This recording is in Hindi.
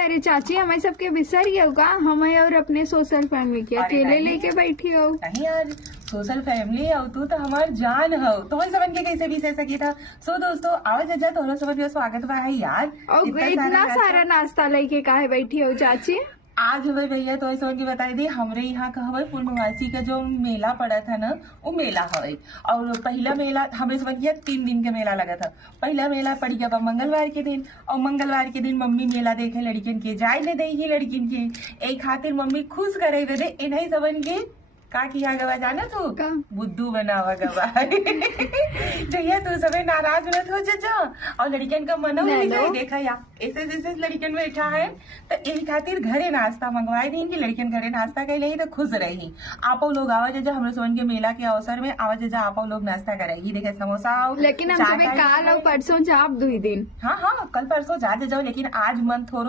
अरे चाची, हमें सबके बिसर गए हो का? हमें और अपने सोशल फैमिली के अरे अकेले नहीं। लेके बैठी हो। नहीं यार, सोशल फैमिली हो तू तो हमार जान हो, तुम्हें समझ के कैसे भी सह सकी था। सो दोस्तों, आवाज अजा तोहरा समझ के स्वागत बा है यार। और इतना सारा नाश्ता लेके काहे बैठी हो चाची? आज हमें भैया तो समझ के बताई दी, हमरे यहाँ का हमारे पूर्णवासी का जो मेला पड़ा था ना, वो मेला है। और पहला मेला हमें समझ गया 3 दिन का मेला लगा था। पहला मेला पड़ गया मंगलवार के दिन, और मंगलवार के दिन मम्मी मेला देखे लड़किन के जाए ले दे लड़किन के एक खातिर मम्मी खुश करे दे इन्हीं सबन के का किया गवा जाना तू का? बुद्धू बनावा गवा जैया तू सबे नाराज मत हो जा। और लड़कियन का मनो नहीं जाए लो। देखा या ऐसे लड़कियन बैठा है तो यही खातिर घरे नाश्ता मंगवाए दी कि लड़कियन घरे नाश्ता कर रही तो खुश रही। आपो लोग आवाज जा हमरे सोन के मेला के अवसर में आवाज जा आपो लोग नाश्ता करेगी देखे समोसा लेकिन हम सुबह काल और परसों जाब 2 दिन। हाँ कल परसों जा जाओ, लेकिन आज मन थोड़ा